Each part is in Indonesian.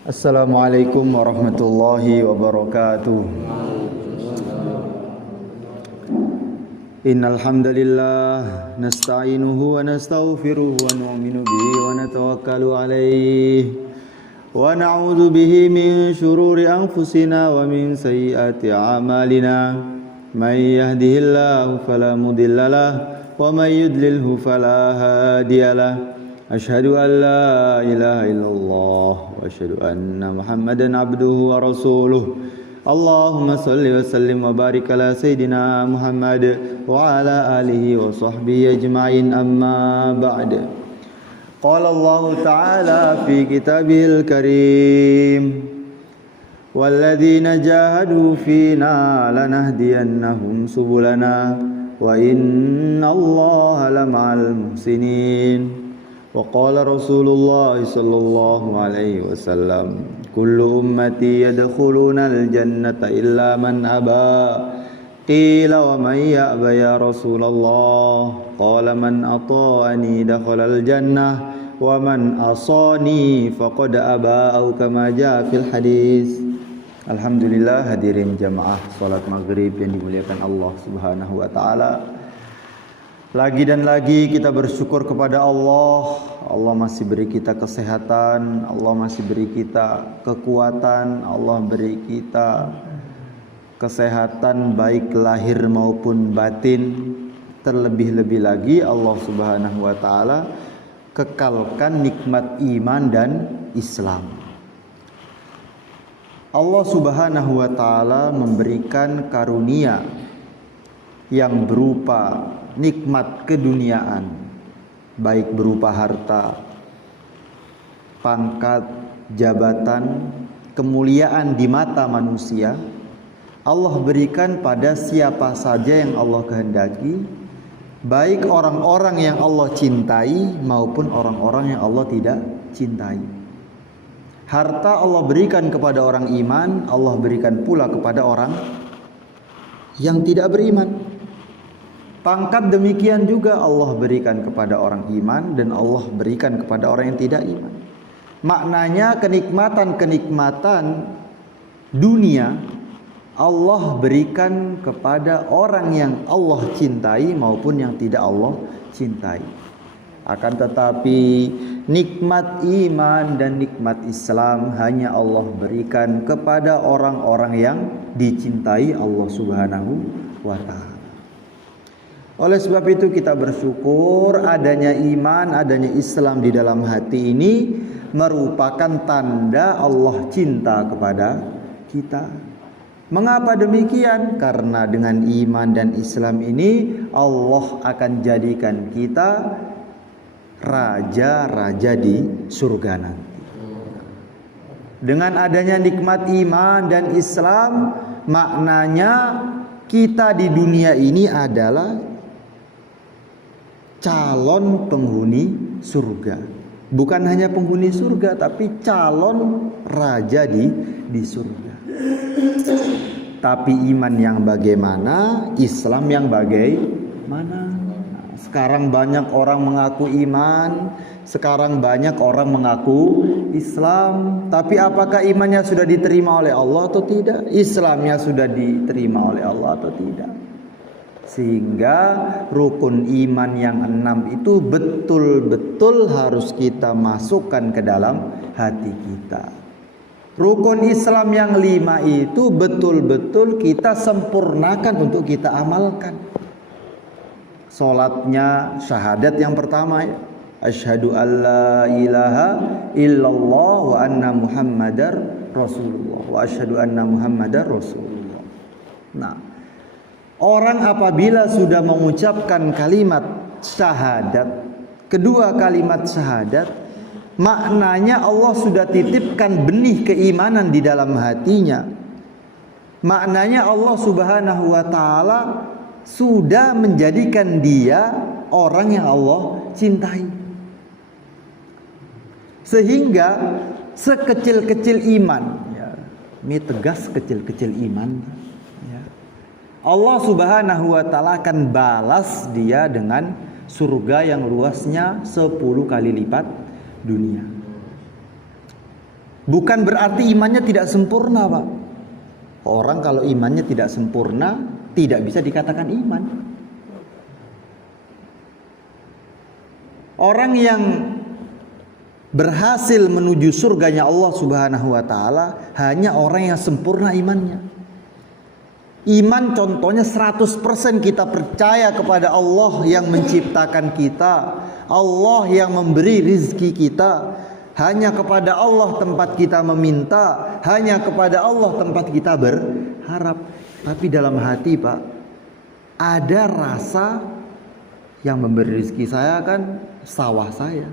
Assalamualaikum warahmatullahi wabarakatuh. Innal hamdalillah nasta'inuhu wa nastaghfiruhu wa nu'minu bihi wa natawakkalu alayhi wa na'udzu bihi min shururi anfusina wa min sayyiati a'malina. May yahdihillahu fala mudilla lahu wa may yudlilhu fala hadiya lahu. Asyhadu an la ilaha illallah wa asyhadu anna Muhammadan abduhu wa rasuluh. Allahumma salli wa sallim wa barik ala Sayyidina Muhammad wa ala alihi wa sahbihi ajma'in, amma ba'd. Qala Allah ta'ala fi kitabihil karim, walladzina jahadu fina lanahdiyannahum subulana wa innallaha lama'al muhsinin. Wa qala Rasulullah sallallahu alaihi wasallam, kullu ummati yadkhuluna al-jannata illa man aba. Qila wa man ya'ba ya Rasulullah? Qala man ata'ani dakhala al-jannah wa man asani faqad aba, atau kama jaa fil hadis. Alhamdulillah, hadirin jamaah salat maghrib yang dimuliakan Allah Subhanahu wa taala. Lagi dan lagi kita bersyukur kepada Allah. Allah masih beri kita kesehatan, Allah masih beri kita kekuatan, Allah beri kita kesehatan baik lahir maupun batin. Terlebih-lebih lagi Allah Subhanahu wa taala kekalkan nikmat iman dan Islam. Allah Subhanahu wa taala memberikan karunia yang berupa nikmat keduniaan, baik berupa harta, pangkat, jabatan, kemuliaan di mata manusia. Allah berikan pada siapa saja yang Allah kehendaki, baik orang-orang yang Allah cintai maupun orang-orang yang Allah tidak cintai. Harta Allah berikan kepada orang iman, Allah berikan pula kepada orang yang tidak beriman. Pangkat demikian juga Allah berikan kepada orang iman dan Allah berikan kepada orang yang tidak iman. Maknanya kenikmatan-kenikmatan dunia Allah berikan kepada orang yang Allah cintai maupun yang tidak Allah cintai. Akan tetapi nikmat iman dan nikmat Islam hanya Allah berikan kepada orang-orang yang dicintai Allah Subhanahu wa ta'ala. Oleh sebab itu kita bersyukur adanya iman, adanya Islam di dalam hati ini merupakan tanda Allah cinta kepada kita. Mengapa demikian? Karena dengan iman dan Islam ini Allah akan jadikan kita raja-raja di surga nanti. Dengan adanya nikmat iman dan Islam, maknanya kita di dunia ini adalah calon penghuni surga. Bukan hanya penghuni surga, tapi calon raja di surga. Tapi iman yang bagaimana, Islam yang bagaimana? Sekarang banyak orang mengaku iman, sekarang banyak orang mengaku Islam. Tapi apakah imannya sudah diterima oleh Allah atau tidak? Islamnya sudah diterima oleh Allah atau tidak? Sehingga rukun iman yang 6 itu betul-betul harus kita masukkan ke dalam hati kita. Rukun Islam yang 5 itu betul-betul kita sempurnakan untuk kita amalkan. Salatnya syahadat yang pertama ya. Asyhadu alla ilaha illallah wa anna Muhammadar Rasulullah. Wa asyhadu anna Muhammadar Rasulullah. Nah, orang apabila sudah mengucapkan kalimat syahadat, kedua kalimat syahadat, maknanya Allah sudah titipkan benih keimanan di dalam hatinya. Maknanya Allah Subhanahu wa ta'ala sudah menjadikan dia orang yang Allah cintai. Sehingga sekecil-kecil iman, ya, ini tegas kecil-kecil iman, Allah Subhanahu wa ta'ala akan balas dia dengan surga yang luasnya 10 kali lipat dunia. Bukan berarti imannya tidak sempurna, Pak. Orang kalau imannya tidak sempurna, tidak bisa dikatakan iman. Orang yang berhasil menuju surganya Allah Subhanahu wa taala hanya orang yang sempurna imannya. Iman contohnya 100% kita percaya kepada Allah yang menciptakan kita, Allah yang memberi rizki kita. Hanya kepada Allah tempat kita meminta, hanya kepada Allah tempat kita berharap. Tapi dalam hati, Pak, ada rasa yang memberi rizki saya kan sawah saya,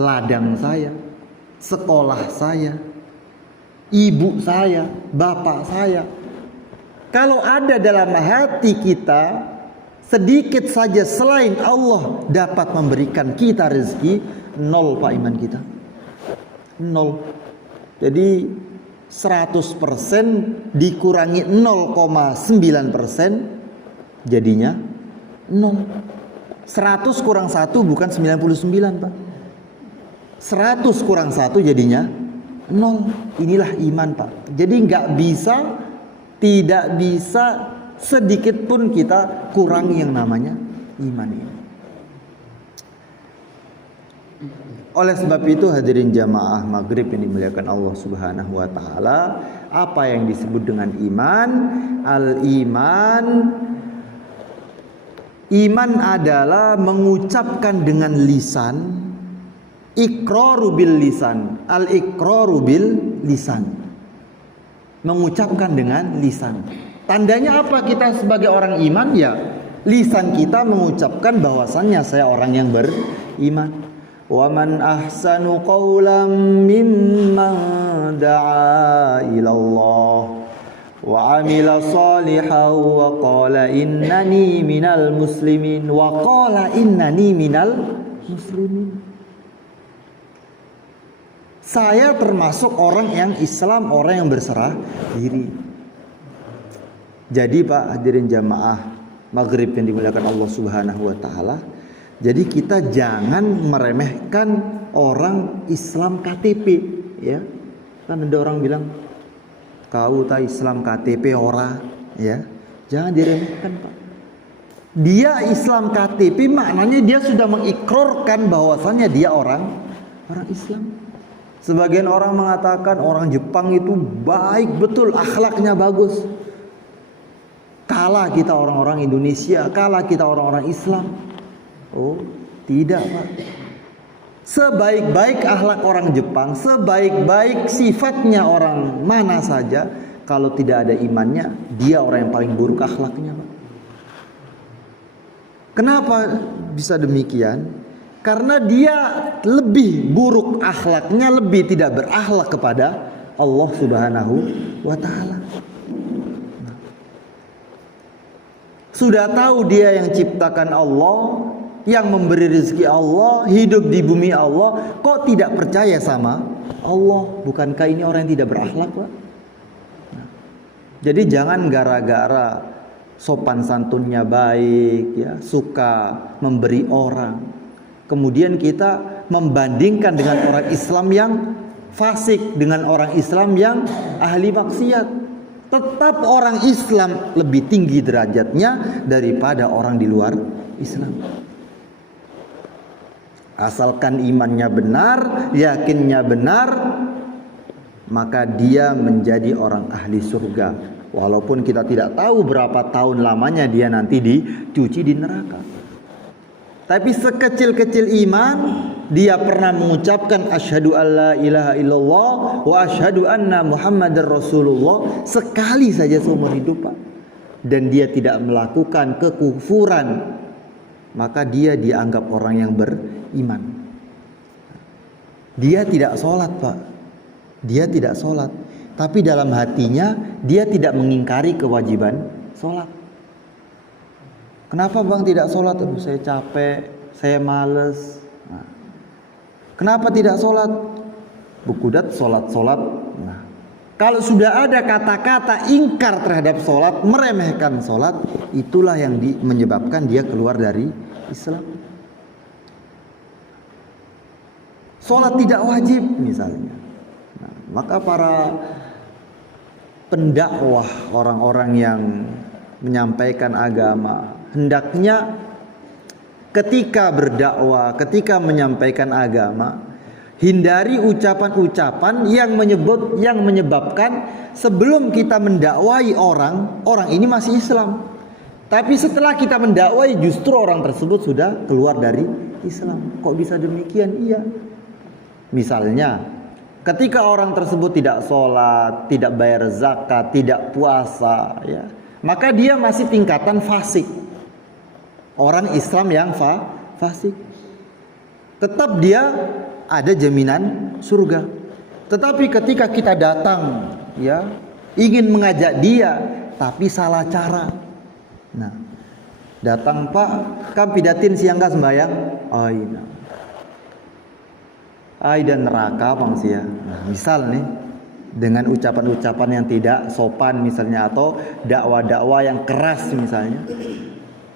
ladang saya, sekolah saya, ibu saya, bapak saya. Kalau ada dalam hati kita sedikit saja selain Allah dapat memberikan kita rezeki, nol, Pak, iman kita. Nol. Jadi 100% dikurangi 0,9% jadinya nol. 100 kurang 1 bukan 99, Pak. 100 kurang 1 jadinya nol. Inilah iman, Pak. Jadi tidak bisa sedikit pun kita kurangi yang namanya iman ini. Oleh sebab itu hadirin jamaah maghrib yang dimuliakan Allah Subhanahu wa taala, apa yang disebut dengan iman? Iman adalah mengucapkan dengan lisan, iqraru bil lisan, al-iqraru bil lisan. Mengucapkan dengan lisan. Tandanya apa kita sebagai orang iman? Ya, lisan kita mengucapkan bahwasannya saya orang yang beriman. Wa man ahsanu qawlan mimman da'a ilallah wa amila salihan wa qala innani minal muslimin Saya termasuk orang yang Islam, orang yang berserah diri. Jadi Pak, hadirin jamaah maghrib yang dimuliakan Allah Subhanahu wa taala, jadi kita jangan meremehkan orang Islam KTP, ya. Kan ada orang bilang, kau tak Islam KTP ora, ya. Jangan diremehkan, Pak. Dia Islam KTP maknanya dia sudah mengikrarkan bahwasannya dia orang Islam. Sebagian orang mengatakan orang Jepang itu baik betul, akhlaknya bagus. Kalah kita orang-orang Indonesia, kalah kita orang-orang Islam. Oh, tidak, Pak. Sebaik-baik akhlak orang Jepang, sebaik-baik sifatnya orang mana saja, kalau tidak ada imannya, dia orang yang paling buruk akhlaknya, Pak. Kenapa bisa demikian? Karena dia lebih buruk akhlaknya, lebih tidak berakhlak kepada Allah Subhanahu wa taala. Sudah tahu dia yang ciptakan Allah, yang memberi rezeki Allah, hidup di bumi Allah, kok tidak percaya sama Allah? Bukankah ini orang yang tidak berakhlak, Pak? Jadi jangan gara-gara sopan santunnya baik, ya, suka memberi orang, kemudian kita membandingkan dengan orang Islam yang fasik, dengan orang Islam yang ahli maksiat. Tetap orang Islam lebih tinggi derajatnya daripada orang di luar Islam. Asalkan imannya benar, yakinnya benar, maka dia menjadi orang ahli surga. Walaupun kita tidak tahu berapa tahun lamanya dia nanti dicuci di neraka. Tapi sekecil-kecil iman, dia pernah mengucapkan asyhadu alla ilaha illallah wa asyhadu anna muhammadar rasulullah sekali saja seumur hidup, Pak. Dan dia tidak melakukan kekufuran, maka dia dianggap orang yang beriman. Dia tidak sholat, Pak. Dia tidak sholat, tapi dalam hatinya dia tidak mengingkari kewajiban sholat. Kenapa bang tidak sholat? Aduh, saya capek, saya males. Nah, kenapa tidak sholat? Bukudat sholat. Nah, kalau sudah ada kata-kata ingkar terhadap sholat, meremehkan sholat, itulah yang menyebabkan dia keluar dari Islam. sholat tidak wajib misalnya. Nah, maka para pendakwah, orang-orang yang menyampaikan agama, hendaknya ketika berdakwah, ketika menyampaikan agama, hindari ucapan-ucapan yang menyebabkan sebelum kita mendakwai orang ini masih Islam. Tapi setelah kita mendakwai justru orang tersebut sudah keluar dari Islam. Kok bisa demikian? Iya. Misalnya, ketika orang tersebut tidak sholat, tidak bayar zakat, tidak puasa, ya, maka dia masih tingkatan fasik. Orang Islam yang fasik. Tetap dia ada jaminan surga. Tetapi ketika kita datang, ya, ingin mengajak dia, tapi salah cara. Nah, datang Pak, kan pidatin siang gak sembahyang? Dan neraka bang sih ya. Nah, misal nih, dengan ucapan-ucapan yang tidak sopan misalnya, atau dakwah-dakwah yang keras misalnya,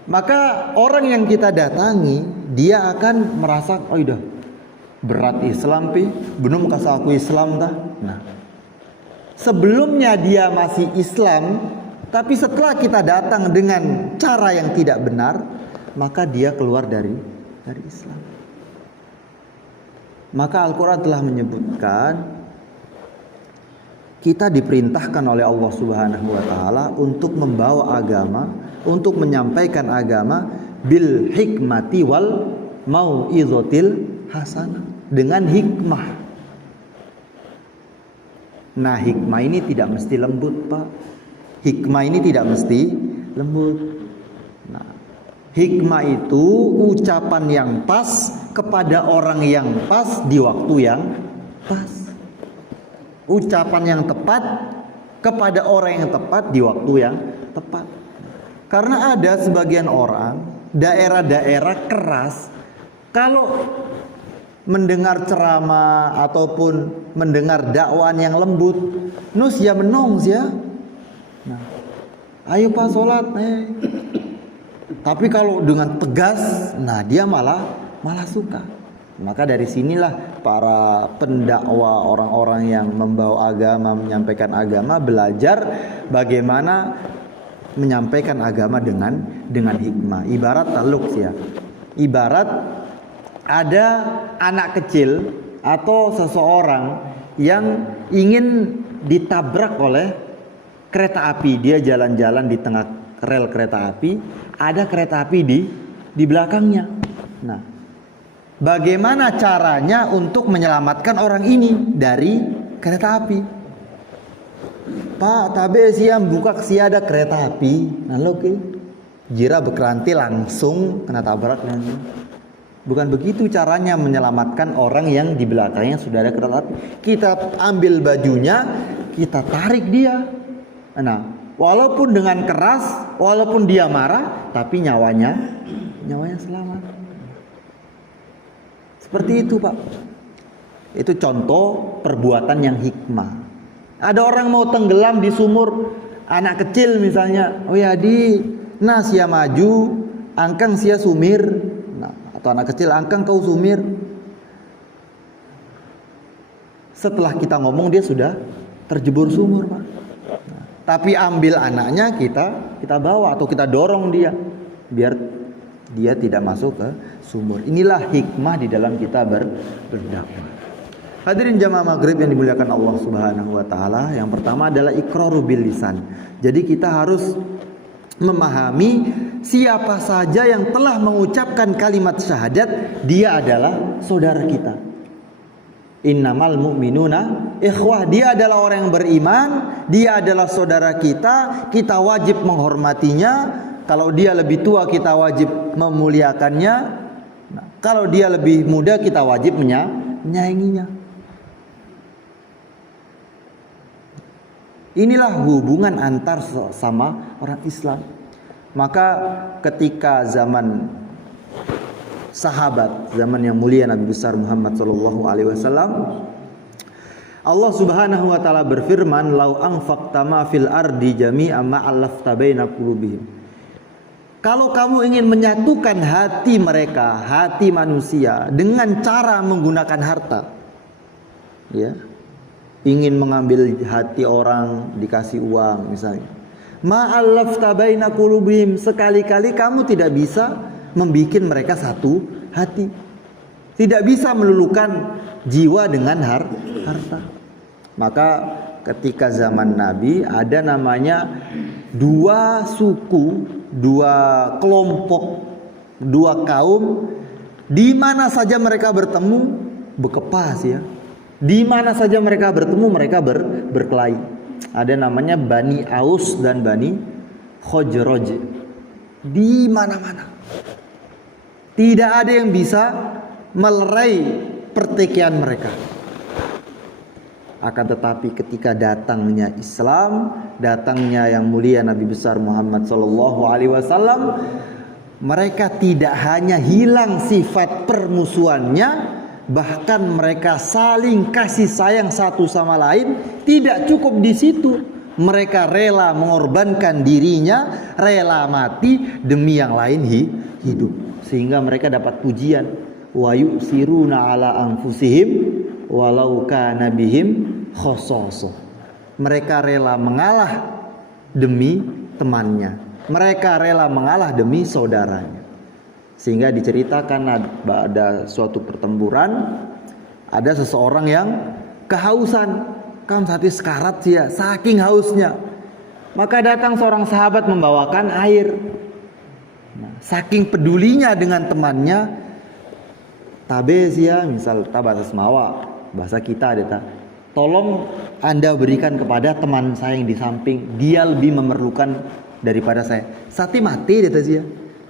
maka orang yang kita datangi dia akan merasa udah berat Islam pi, belum kasih aku Islam dah. Nah, sebelumnya dia masih Islam, tapi setelah kita datang dengan cara yang tidak benar, maka dia keluar dari Islam. Maka Al-Quran telah menyebutkan kita diperintahkan oleh Allah Subhanahu wa Ta'ala untuk membawa agama, untuk menyampaikan agama bil hikmati wal mau'izatil hasanah, dengan hikmah. Nah, hikmah ini tidak mesti lembut, Pak. Hikmah ini tidak mesti lembut. Nah, hikmah itu ucapan yang pas kepada orang yang pas di waktu yang pas. Ucapan yang tepat kepada orang yang tepat di waktu yang tepat. Karena ada sebagian orang, daerah-daerah keras, kalau mendengar ceramah ataupun mendengar dakwaan yang lembut, nus ya menong ya. Nah, ayo Pak sholat. Tapi kalau dengan tegas, nah dia malah suka. Maka dari sinilah para pendakwah, orang-orang yang membawa agama, menyampaikan agama, belajar bagaimana menyampaikan agama dengan hikmah. Ibarat taluk ya. Ibarat ada anak kecil atau seseorang yang ingin ditabrak oleh kereta api. Dia jalan-jalan di tengah rel kereta api, ada kereta api di belakangnya. Nah, bagaimana caranya untuk menyelamatkan orang ini dari kereta api? Pak, tabe siam buka ada kereta api. Nah, oke. Jira berkeranti langsung kena tabrak nanti. Bukan begitu caranya menyelamatkan orang yang di belakangnya sudah ada kereta api. Kita ambil bajunya, kita tarik dia. Nah, walaupun dengan keras, walaupun dia marah, tapi nyawanya selamat. Seperti itu, Pak. Itu contoh perbuatan yang hikmah. Ada orang mau tenggelam di sumur, anak kecil misalnya, oh ya nah sia maju, angkang sia sumir. Nah, atau anak kecil, angkang kau sumir. Setelah kita ngomong dia sudah terjebur sumur, Pak. Nah, tapi ambil anaknya kita bawa atau kita dorong dia biar dia tidak masuk ke sumur. Inilah hikmah di dalam kita berdakwah. Hadirin jamaah maghrib yang dimuliakan Allah Subhanahu wa Ta'ala, yang pertama adalah iqraru bil lisan. Jadi kita harus memahami siapa saja yang telah mengucapkan kalimat syahadat, dia adalah saudara kita. Innamal mu'minuna ikhwah, dia adalah orang yang beriman, dia adalah saudara kita, kita wajib menghormatinya. Kalau dia lebih tua kita wajib memuliakannya. Nah, kalau dia lebih muda kita wajib menyayanginya. Inilah hubungan antar sama orang Islam. Maka ketika zaman sahabat, zaman yang mulia Nabi besar Muhammad SAW, Allah Subhanahu wa Ta'ala berfirman, "Lau anfaqta ma fil ardi jami'an ma 'allafta baina qulubihim." Kalau kamu ingin menyatukan hati mereka, hati manusia dengan cara menggunakan harta, ya, ingin mengambil hati orang dikasih uang misalnya, ma'allafta baina qulubihim, sekali-kali kamu tidak bisa membikin mereka satu hati, tidak bisa meluluhkan jiwa dengan harta. Maka ketika zaman Nabi ada namanya dua suku, dua kelompok, dua kaum, di mana saja mereka bertemu bekepas ya. Di mana saja mereka bertemu mereka berkelahi. Ada namanya Bani Aus dan Bani Khazraj. Di mana-mana. Tidak ada yang bisa melerai pertikaian mereka. Akan tetapi ketika datangnya Islam, datangnya yang mulia Nabi besar Muhammad SAW, mereka tidak hanya hilang sifat permusuhannya, bahkan mereka saling kasih sayang satu sama lain. Tidak cukup di situ, mereka rela mengorbankan dirinya, rela mati demi yang lain hidup, sehingga mereka dapat pujian, wa yusiruna ala anfusihim walau kana bihim khasasah. Mereka rela mengalah demi temannya, mereka rela mengalah demi saudaranya. Sehingga diceritakan ada suatu pertempuran, ada seseorang yang kehausan, kan sampai sekarat sih ya, saking hausnya. Maka datang seorang sahabat membawakan air. Nah, saking pedulinya dengan temannya, tabes ya, misal bahasa Semawa, bahasa kita ada, tolong Anda berikan kepada teman saya yang di samping, dia lebih memerlukan daripada saya. Sati mati dia ya.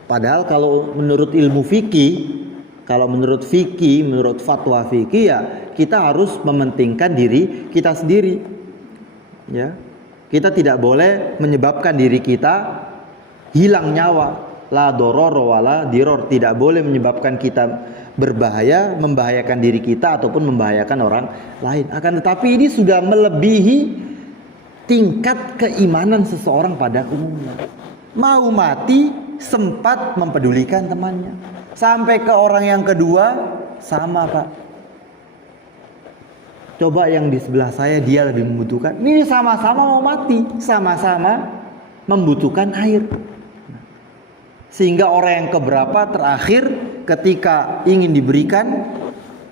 Padahal kalau menurut ilmu fikih, kalau menurut fikih, menurut fatwa fikih ya, kita harus mementingkan diri kita sendiri. Ya. Kita tidak boleh menyebabkan diri kita hilang nyawa. La dororo wala diror, tidak boleh menyebabkan kita berbahaya, membahayakan diri kita ataupun membahayakan orang lain. Akan tetapi ini sudah melebihi tingkat keimanan seseorang pada umumnya. Mau mati sempat mempedulikan temannya. Sampai ke orang yang kedua sama Pak. Coba yang di sebelah saya dia lebih membutuhkan. Ini sama-sama mau mati, sama-sama membutuhkan air. Sehingga orang yang keberapa terakhir ketika ingin diberikan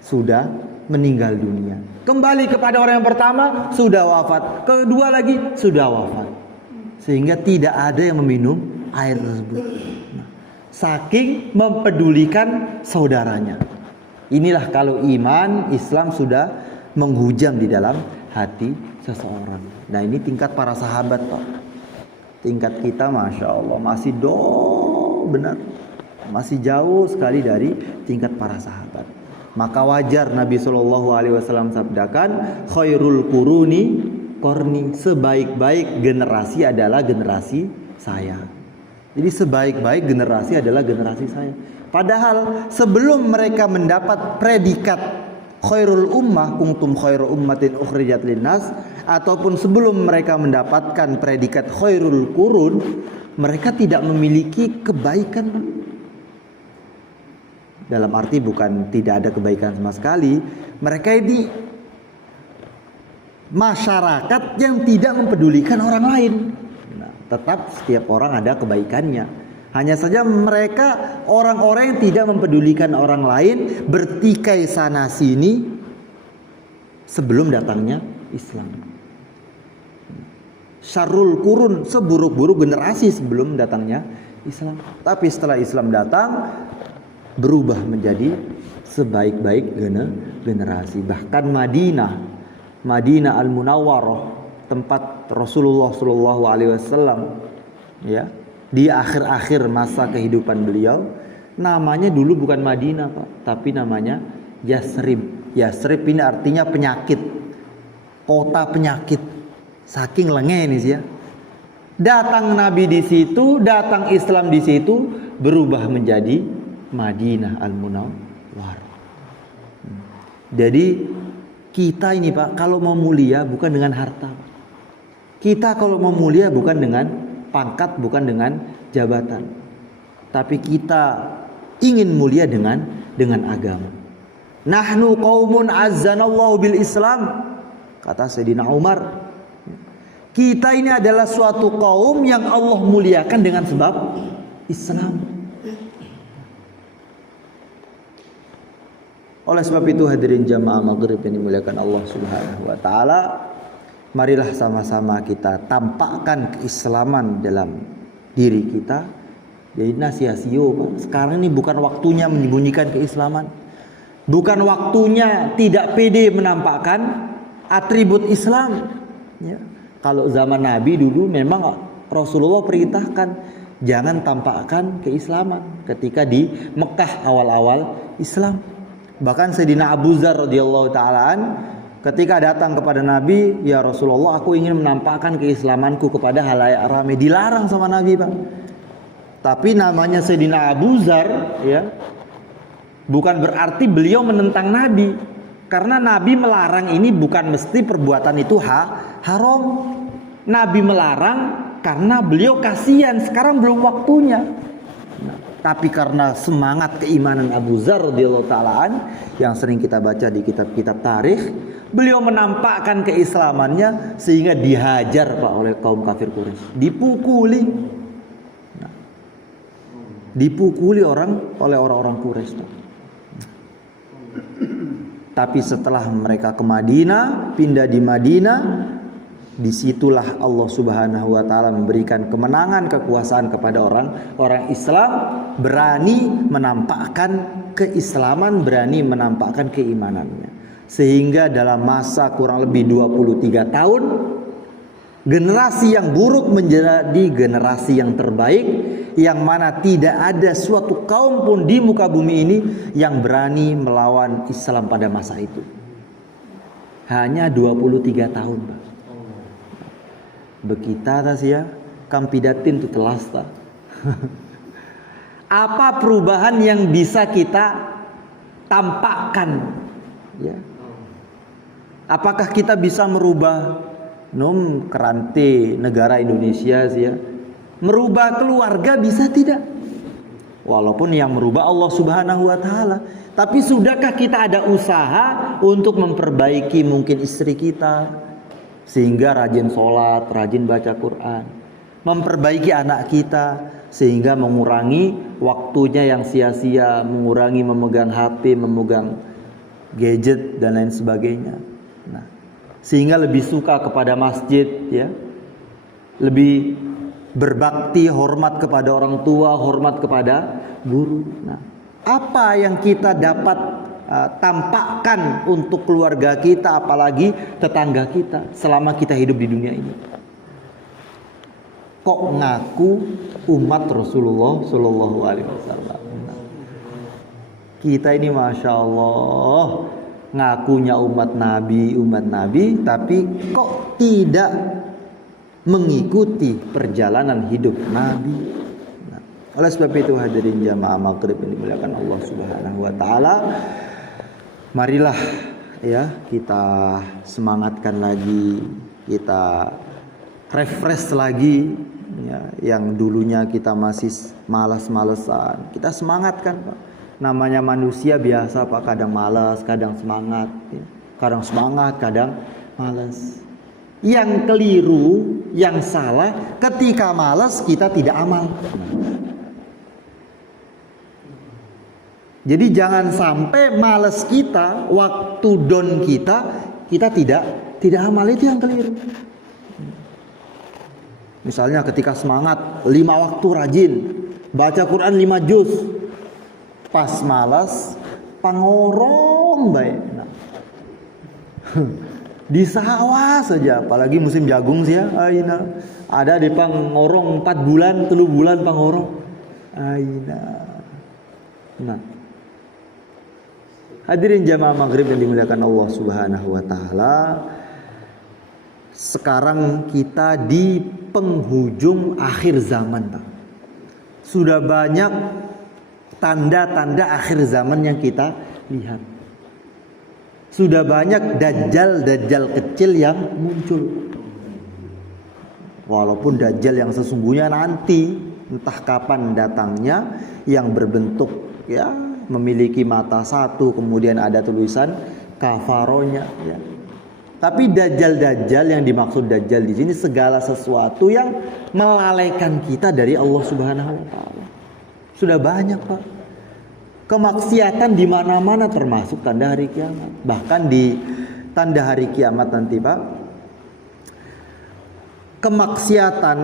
sudah meninggal dunia. Kembali kepada orang yang pertama sudah wafat, kedua lagi sudah wafat. Sehingga tidak ada yang meminum air tersebut. Nah, saking mempedulikan saudaranya. Inilah kalau iman Islam sudah menghujam di dalam hati seseorang. Nah ini tingkat para sahabat Pak. Tingkat kita Masya Allah masih benar, masih jauh sekali dari tingkat para sahabat. Maka wajar Nabi SAW sabdakan, khairul quruni qarni, sebaik-baik generasi adalah generasi saya. Jadi sebaik-baik generasi adalah generasi saya. Padahal sebelum mereka mendapat predikat khairul ummah, kuntum khairul ummatin ukhrijat linnas, ataupun sebelum mereka mendapatkan predikat khairul qurun, mereka tidak memiliki kebaikan. Dalam arti bukan tidak ada kebaikan sama sekali. Mereka ini masyarakat yang tidak mempedulikan orang lain. Tetap setiap orang ada kebaikannya. Hanya saja mereka orang-orang yang tidak mempedulikan orang lain, bertikai sana sini sebelum datangnya Islam. Syarrul qurun, seburuk-buruk generasi sebelum datangnya Islam. Tapi setelah Islam datang, berubah menjadi sebaik-baik generasi. Bahkan Madinah Al-Munawwarah, tempat Rasulullah SAW, ya, di akhir-akhir masa kehidupan beliau, namanya dulu bukan Madinah Pak, tapi namanya Yasrib. Yasrib ini artinya penyakit, kota penyakit, saking lengeh ini sih ya. Datang Nabi di situ, datang Islam di situ, berubah menjadi Madinah Al-Munawwarah. Jadi kita ini Pak, kalau mau mulia bukan dengan harta Pak. Kita kalau mau mulia bukan dengan pangkat, bukan dengan jabatan. tapi kita ingin mulia dengan agama. Nahnu qaumun azzanallahu bil Islam, kata Sayyidina Umar. Kita ini adalah suatu kaum yang Allah muliakan dengan sebab Islam. Oleh sebab itu hadirin jamaah maghrib yang dimuliakan Allah Subhanahu wa taala, marilah sama-sama kita tampakkan keislaman dalam diri kita. Jadi sia-sia, Pak. Sekarang ini bukan waktunya menyembunyikan keislaman. Bukan waktunya tidak pede menampakkan atribut Islam. Ya. Kalau zaman Nabi dulu memang Rasulullah perintahkan jangan tampakkan keislaman ketika di Mekah awal-awal Islam. Bahkan Sayyidina Abu Dzar radhiyallahu taalaan ketika datang kepada Nabi, ya Rasulullah, aku ingin menampakkan keislamanku kepada halayak ramai. Dilarang sama Nabi, Pak. Tapi namanya Sayyidina Abu Dzar, ya, bukan berarti beliau menentang Nabi. Karena Nabi melarang ini bukan mesti perbuatan itu haram. Nabi melarang karena beliau kasihan, sekarang belum waktunya. Nah, tapi karena semangat keimanan Abu Dzar radhiyallahu taalaan yang sering kita baca di kitab-kitab tarikh, beliau menampakkan keislamannya sehingga dihajar, Pak, oleh kaum kafir Quraisy, dipukuli. Nah, dipukuli oleh orang-orang Quraisy. Tapi setelah mereka ke Madinah, pindah di Madinah, disitulah Allah Subhanahu wa taala memberikan kemenangan, kekuasaan kepada orang Islam, berani menampakkan keislaman, berani menampakkan keimanannya. Sehingga dalam masa kurang lebih 23 tahun, generasi yang buruk menjadi generasi yang terbaik, yang mana tidak ada suatu kaum pun di muka bumi ini yang berani melawan Islam pada masa itu. Hanya 23 tahun, Pak. Bekita tasya kampidatin tutelasta. Apa perubahan yang bisa kita tampakkan, ya? Apakah kita bisa merubah kerante negara Indonesia sih, ya? Merubah keluarga bisa tidak? Walaupun yang merubah Allah Subhanahu wa taala, tapi sudahkah kita ada usaha untuk memperbaiki mungkin istri kita sehingga rajin sholat, rajin baca Quran, memperbaiki anak kita sehingga mengurangi waktunya yang sia-sia, mengurangi memegang HP, memegang gadget dan lain sebagainya. Nah, sehingga lebih suka kepada masjid, ya, lebih berbakti, hormat kepada orang tua, hormat kepada guru. Nah, apa yang kita dapat tampakkan untuk keluarga kita, apalagi tetangga kita selama kita hidup di dunia ini? Kok ngaku umat Rasulullah Shallallahu Alaihi Wasallam? Kita ini masya Allah ngakunya umat Nabi, tapi kok tidak mengikuti perjalanan hidup Nabi. Nah, oleh sebab itu hadirin jamaah maghrib yang dimuliakan Allah Subhanahu wa taala, marilah, ya, kita semangatkan lagi, kita refresh lagi, ya, yang dulunya kita masih malas-malesan, kita semangatkan, Pak. Namanya manusia biasa, Pak, kadang malas, kadang semangat, ya. Kadang semangat, kadang malas. Yang keliru, yang salah, ketika malas kita tidak amal. Jadi jangan sampai malas kita, waktu down kita tidak amal, itu yang keliru. Misalnya ketika semangat 5 waktu rajin, baca Quran 5 juz, pas malas pangorong baik. Nah, di sawah saja, apalagi musim jagung sih, ya, aina ada di pangorong 4 bulan, 3 bulan pangorong. Aina. Nah, hadirin jamaah maghrib yang dimuliakan Allah Subhanahu wa taala, sekarang kita di penghujung akhir zaman, Pak. Sudah banyak tanda-tanda akhir zaman yang kita lihat. Sudah banyak dajjal kecil yang muncul. Walaupun dajjal yang sesungguhnya nanti entah kapan datangnya, yang berbentuk ya memiliki mata satu, kemudian ada tulisan kafaronya ya. Tapi dajjal yang dimaksud dajjal di sini segala sesuatu yang melalaikan kita dari Allah Subhanahu wa taala. Sudah banyak, Pak. Kemaksiatan di mana-mana termasuk tanda hari kiamat. Bahkan di tanda hari kiamat nanti, Pak, kemaksiatan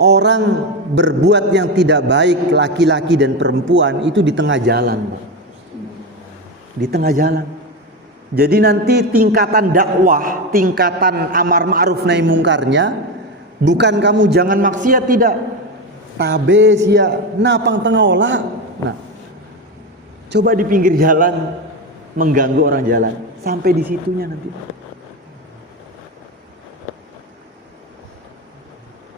orang berbuat yang tidak baik, laki-laki dan perempuan itu di tengah jalan, Pak. Di tengah jalan. Jadi nanti tingkatan dakwah, tingkatan amar ma'ruf nahi mungkarnya bukan kamu jangan maksiat, tidak. Tabe sia napang tengah olah. Nah, coba di pinggir jalan mengganggu orang jalan, sampai di situnya nanti.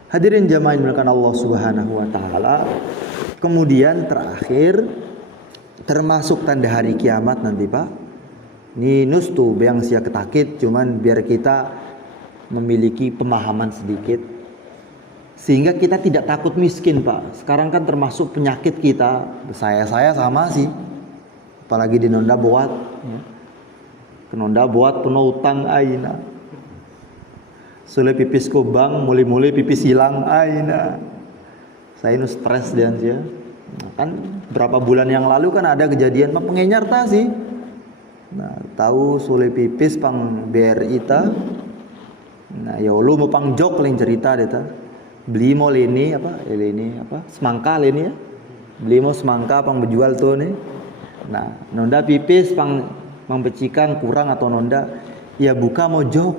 Hadirin jamaah dimuliakan Allah Subhanahu wa taala. Kemudian terakhir termasuk tanda hari kiamat nanti, Pak. Ini nustu yang sia ketakit, cuman biar kita memiliki pemahaman sedikit sehingga kita tidak takut miskin, Pak. Sekarang kan termasuk penyakit kita. Saya sama sih. Apalagi di nonda buat ya. Kenonda buat penuh utang aina. Sule pipis kubang, mulai pipis hilang aina. Saya nu stres dan sia. Nah, kan berapa bulan yang lalu kan ada kejadian pengenyar ta sih. Nah, tahu sule pipis pang BRI ta. Nah, ya lu mau pang jok lain cerita deh ta. Beli mau lini apa? Semangka lini ya. Beli mau semangka pang berjual tuh nih. Nah, nonda pipis pang pecikan kurang atau nonda ya buka mau jok.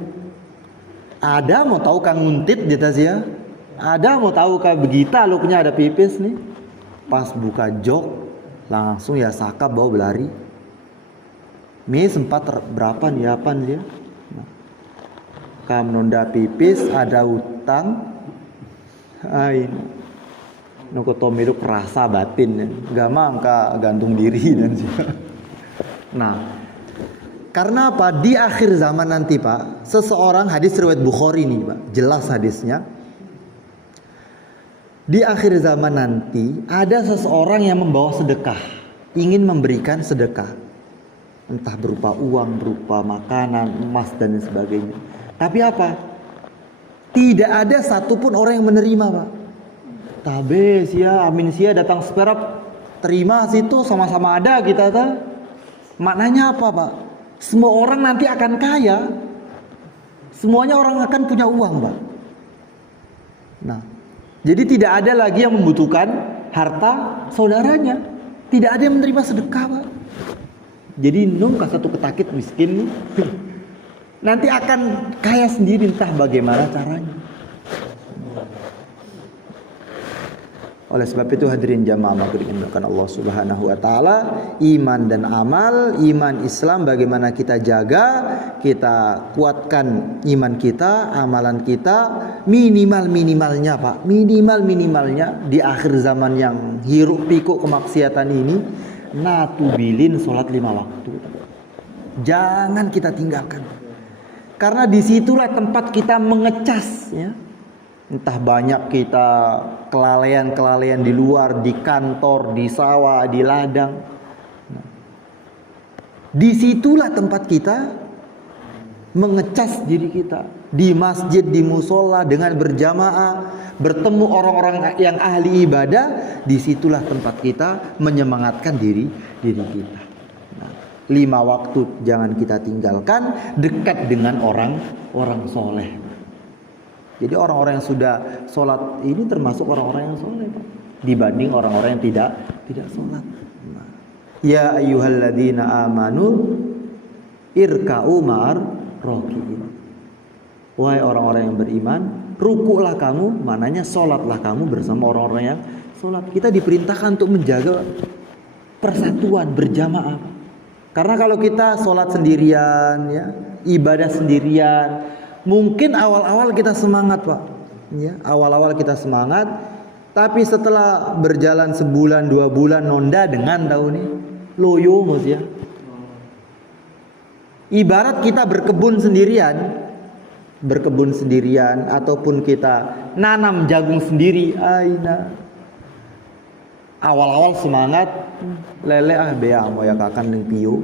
Ada mau tahu kang nguntit di tas ya. Ada mau tahu kayak begita lu punya ada pipis nih. Pas buka jok langsung ya sakap bawa belari. Mi sempat berapa nih apaan dia? Nah, kam nonda pipis ada utang. Ai nuko Tommy itu kerasa batin ya. Gak mangka gantung diri dan sih. Nah, karena apa? Di akhir zaman nanti, Pak, seseorang, hadis riwayat Bukhari nih, Pak, jelas hadisnya. Di akhir zaman nanti ada seseorang yang membawa sedekah, ingin memberikan sedekah, entah berupa uang, berupa makanan, emas dan sebagainya. Tapi apa? Tidak ada satupun orang yang menerima, Pak. Tabe sia, amin sia datang seperap terima situ sama-sama ada kita ta. Maknanya apa, Pak? Semua orang nanti akan kaya. Semuanya orang akan punya uang, Pak. Nah, jadi tidak ada lagi yang membutuhkan harta saudaranya. Tidak ada yang menerima sedekah, Pak. Jadi nungka satu ketakit miskin nih. Nanti akan kaya sendiri, entah bagaimana caranya. Oleh sebab itu hadirin jamaah dimuliakan Allah Subhanahu wa taala, iman dan amal, iman Islam bagaimana kita jaga, kita kuatkan iman kita, amalan kita minimalnya, Pak. Minimalnya di akhir zaman yang hiruk pikuk kemaksiatan ini, natubilin salat 5 waktu. Jangan kita tinggalkan. Karena disitulah tempat kita mengecas ya. Entah banyak kita kelalaian di luar, di kantor, di sawah, di ladang. Nah, disitulah tempat kita mengecas diri kita. Di masjid, di musola, dengan berjamaah, bertemu orang-orang yang ahli ibadah. Disitulah tempat kita menyemangatkan diri kita. 5 waktu jangan kita tinggalkan, dekat dengan orang soleh. Jadi orang-orang yang sudah sholat ini termasuk orang-orang yang soleh, Pak, dibanding orang-orang yang tidak sholat. Nah, ya ayyuhalladzina amanu irka'u ma'ar raki'in. Wahai orang-orang yang beriman, rukuklah kamu, maknanya sholatlah kamu bersama orang-orang yang sholat. Kita diperintahkan untuk menjaga persatuan berjamaah. Karena kalau kita sholat sendirian, ya, ibadah sendirian, mungkin awal-awal kita semangat, Pak. Ya, awal-awal kita semangat, tapi setelah berjalan sebulan, 2 bulan nonda dengan tahun ini, loyo mus ya. Ibarat kita berkebun sendirian ataupun kita nanam jagung sendiri, aina. Awal-awal semangat, lele bea mau ya kakan ning piu.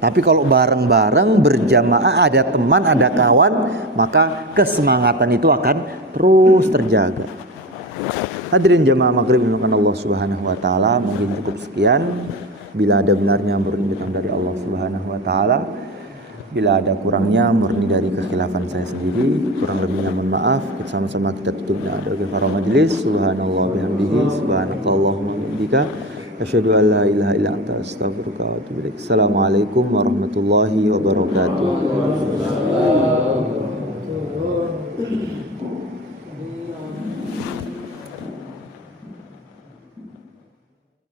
Tapi kalau bareng-bareng berjamaah, ada teman, ada kawan, maka kesemangatan itu akan terus terjaga. Hadirin jamaah maghrib dimuliakan Allah Subhanahu wa taala, mungkin cukup sekian. Bila ada benarnya murni datang dari Allah Subhanahu wa taala. Bila ada kurangnya murni dari kekhilafan saya sendiri. Kurang lebihnya mohon maaf. Kita sama-sama kita tutup dengan doa kafaratul majelis. Subhanallah bihamdihi, subhanakallahumma wa bihamdika, asyhadu an la ilaha illa anta, astaghfiruka wa atubu ilaik. Assalamualaikum warahmatullahi wabarakatuh.